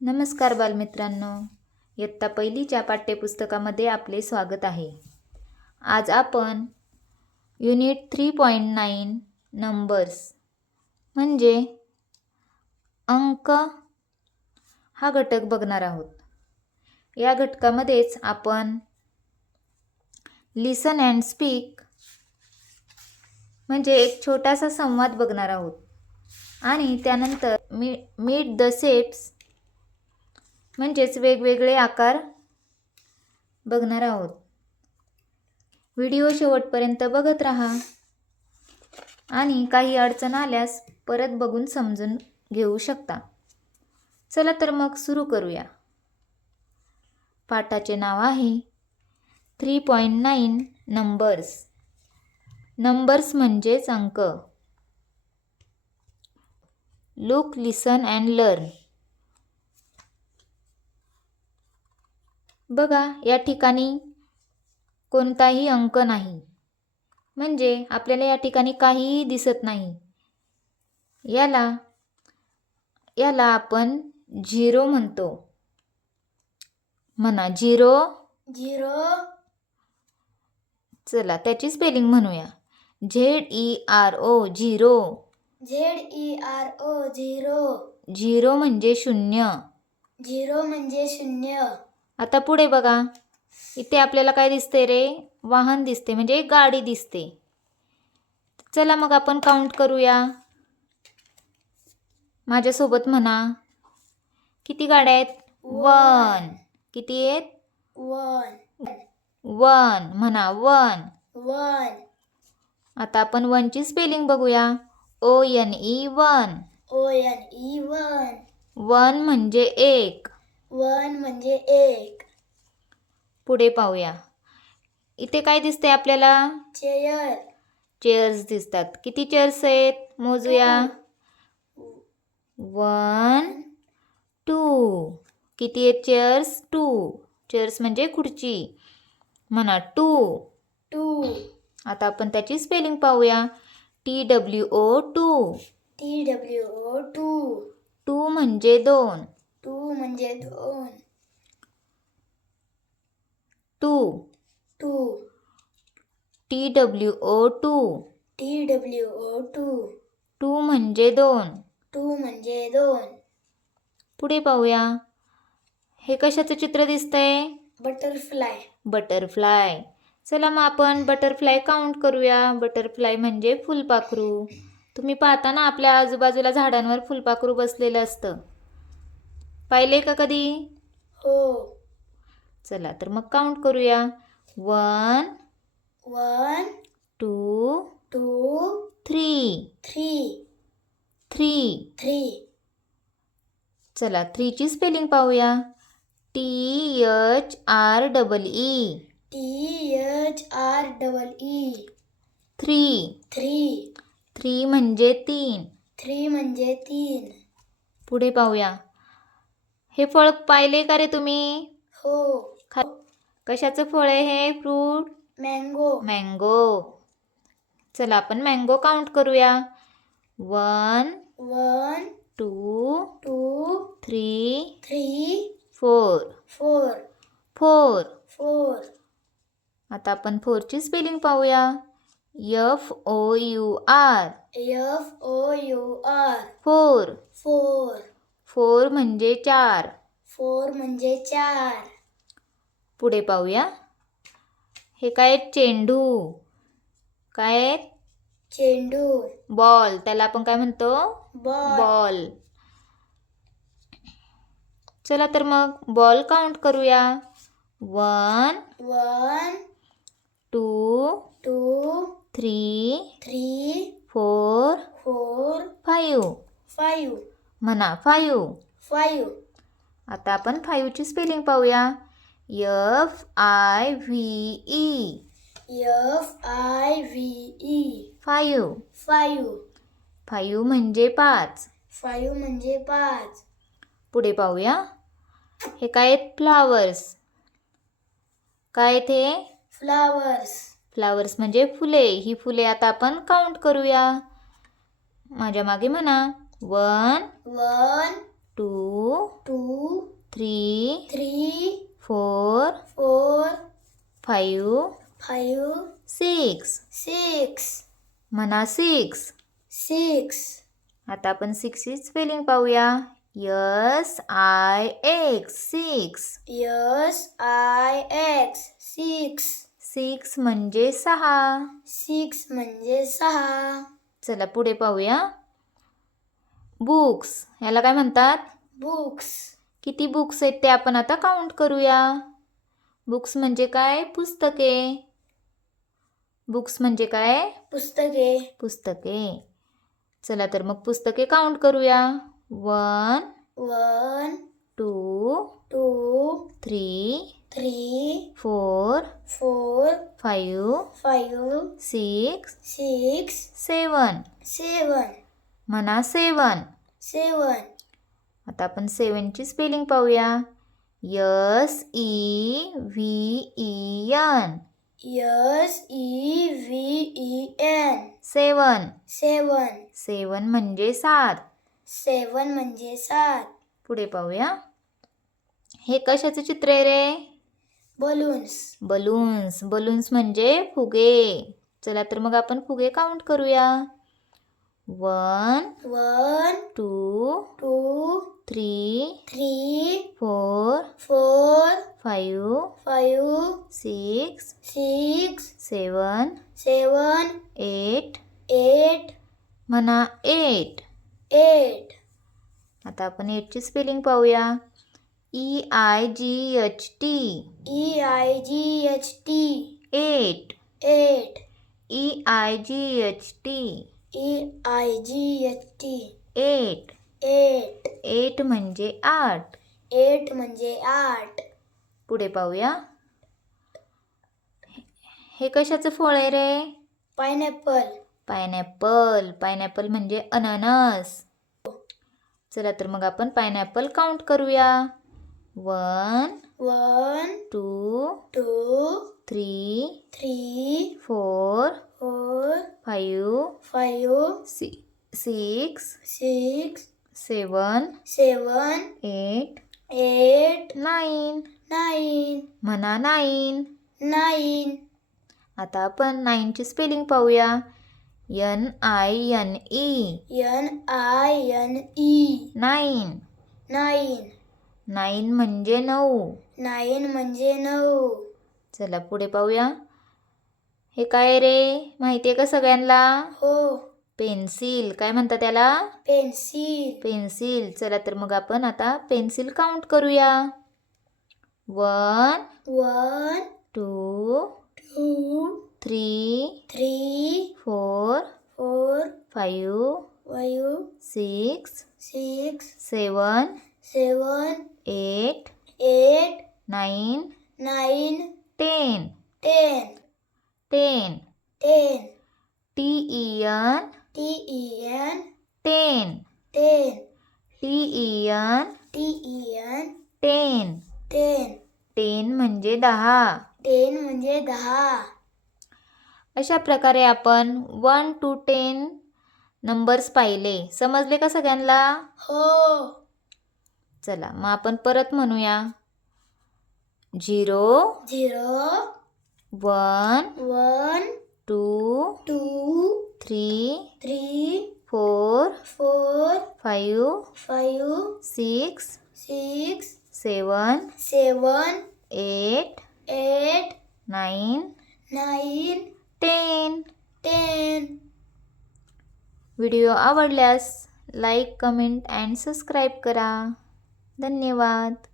नमस्कार बालमित्रांनो. इयत्ता पहिलीच्या पाठ्यपुस्तकामध्ये आपले स्वागत आहे. आज आपण unit three point nine numbers म्हणजे अंक हा घटक बघणार आहोत. या घटकामध्येच आपण लिसन अँड स्पीक म्हणजे एक छोटासा संवाद बघणार आहोत. आणि त्यानंतर मी मीट द सेप्स म्हणजेच वेगवेगळे आकार बघणार आहोत. व्हिडिओ शेवटपर्यंत बघत राहा आणि काही अडचण आल्यास परत बघून समजून घेऊ शकता. चला तर मग सुरू करूया. पाठाचे नाव आहे three point nine numbers. Numbers म्हणजेच अंक. Look listen and learn. बघा या ठिकाणी कोणताही अंक नाही. म्हणजे आपल्याला या ठिकाणी काहीही दिसत नाही. याला याला आपण झिरो म्हणतो. म्हणा झिरो. झिरो. चला त्याची स्पेलिंग म्हणूया. Z E R O zero. Z E R O zero. Zero म्हणजे शून्य. झिरो म्हणजे शून्य. आता पुढे बघा. इथे आपल्याला काय दिसते रे? वाहन दिसते म्हणजे गाडी दिसते. चला मग आपण काउंट करूया. माझ्यासोबत म्हणा. किती गाड्या आहेत? वन किती आहेत? वन वन म्हणा वन वन आता आपण वनची स्पेलिंग बघूया. O N E one O N E one one म्हणजे एक. वन म्हणजे एक. पुढे पाहूया. इथे काय दिसते आपल्याला? चेअर. चेअर्स दिसतात. किती चेअर्स आहेत? मोजूया. One two. किती आहेत चेअर्स? टू. चेअर्स म्हणजे खुर्ची. म्हणा टू. टू. आता आपण त्याची स्पेलिंग पाहूया. T W O two. T W O two. Two म्हणजे दोन. टू म्हणजे दोन. Two two T W O two. T W O two. Two म्हणजे दोन. टू म्हणजे दोन. पुढे पाहूया. हे कशाचं चित्र दिसतंय? बटरफ्लाय. बटरफ्लाय. चला मग आपण बटरफ्लाय काउंट करूया. बटरफ्लाय म्हणजे फुलपाखरू. तुम्ही पाहता ना आपल्या आजूबाजूला झाडांवर फुलपाखरू बसलेलं असतं. पाहिले का कधी? हो. चला तर मग काउंट करूया. One one two two three three three three चला थ्रीची स्पेलिंग पाहूया. T H R double E T H R double E three three three म्हणजे तीन. थ्री म्हणजे तीन. पुढे पाहूया. हे फळ पाहिले का रे तुम्ही? हो. खा कशाचं फळ आहे हे? फ्रूट? मँगो. मँगो. चला आपण मँगो काउंट करूया. One one two two three three four. Four. Four. Four. आता आपण फोरची स्पेलिंग पाहूया. F O U R F O U R four. Four. Four म्हणजे चार. फोर म्हणजे चार. पुढे पाहूया. हे काय आहेत? चेंडू. काय आहेत? चेंडू. बॉल. त्याला आपण काय म्हणतो? बॉल. बॉल. चला तर मग बॉल काउंट करूया. One two two three three four four five five म्हणा फाईव्ह फाईव्ह आता आपण फाईव्हची स्पेलिंग पाहूया. F I V E F I V E five five five म्हणजे पाच. फाईव्ह म्हणजे पाच. पुढे पाहूया. हे काय आहेत? फ्लावर्स. काय आहेत हे? फ्लावर्स. फ्लावर्स म्हणजे फुले. ही फुले आता आपण काउंट करूया. माझ्या मागे म्हणा. One one two two three three four four five five six six म्हणा सिक्स सिक्स आता आपण सिक्सची स्पेलिंग पाहूया. S I X six S I X six six म्हणजे सहा. सिक्स म्हणजे सहा. चला पुढे पाहूया. बुक्स. याला काय म्हणतात? बुक्स. किती बुक्स आहेत ते आपण आता काउंट करूया. बुक्स म्हणजे काय? पुस्तके. बुक्स म्हणजे काय? पुस्तके. पुस्तके. चला तर मग पुस्तके काउंट करूया. One one two two three three four four five five six six seven. Seven. म्हणा सेवन. सेवन. आता आपण सेवनची स्पेलिंग पाहूया. S E V E N. S E V E N. Seven. Seven. Seven म्हणजे सात. सेवन म्हणजे सात. पुढे पाहूया. हे कशाचं चित्र आहे रे? बलून्स. बलून्स. बलून्स म्हणजे फुगे. चला तर मग आपण फुगे काउंट करूया. One one two two three three four four five five six six seven seven eight eight म्हणा एट एट आता आपण एटची स्पेलिंग पाहूया. E E I G H T E I G H T eight eight E I G H T E I G H T eight eight eight म्हणजे आठ. Eight म्हणजे आठ. पुढे पाहूया. हे कशाचं फळ आहे रे? पायनॅपल पायनॅपल पायनॅपल म्हणजे अननस. चला तर मग आपण पायनॅपल काउंट करूया. One one two two three three four four five five C six six seven seven eight eight nine nine म्हणा नाईन नाईन आता आपण नाईनची स्पेलिंग पाहूया N I N E N I N E nine nine nine म्हणजे नऊ. Nine म्हणजे नऊ. चला पुढे पाहूया. हे काय रे? माहिती आहे का सगळ्यांना? हो. पेन्सिल. काय म्हणतात त्याला? पेन्सिल. पेन्सिल. चला तर मग आपण आता पेन्सिल काउंट करूया. One one two two three three four four five five six six seven seven eight eight nine nine ten ten ten ten T E N T E N ten ten T E N T E N ten ten ten म्हणजे दहा. Ten म्हणजे दहा. अशा प्रकारे आपण one two ten numbers पाहिले. समजले का सगळ्यांना? हो. चला मग आपण परत म्हणूया. Zero zero one one two two three three four four five five six six seven seven eight eight nine nine ten. Ten. Video आवडल्यास लाईक कमेंट अँड सबस्क्राईब करा. धन्यवाद.